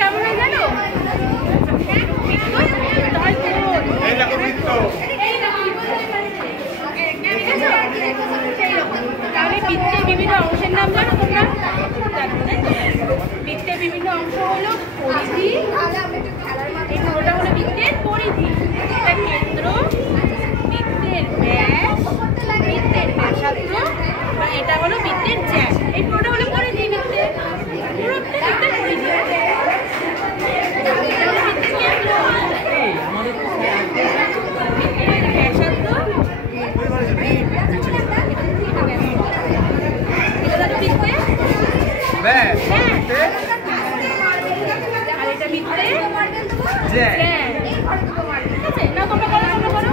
কেমন হয় জানো? তাহলে বৃত্তের বিভিন্ন অংশের নাম জানো তোমরা? বৃত্তের বিভিন্ন অংশ হলো পরিধি, এই পুরোটা হলো বৃত্তের পরিধি, এটা কেন্দ্র, বৃত্তের ব্যাস, বৃত্তের ব্যাসার্ধ, বা এটা হলো বৃত্তের জ্যা। এই পুরোটা হলো পরিধি, বৃত্তের পুরোটা বৃত্তের পরিধি। না তোমরা করো, তোমরা করো।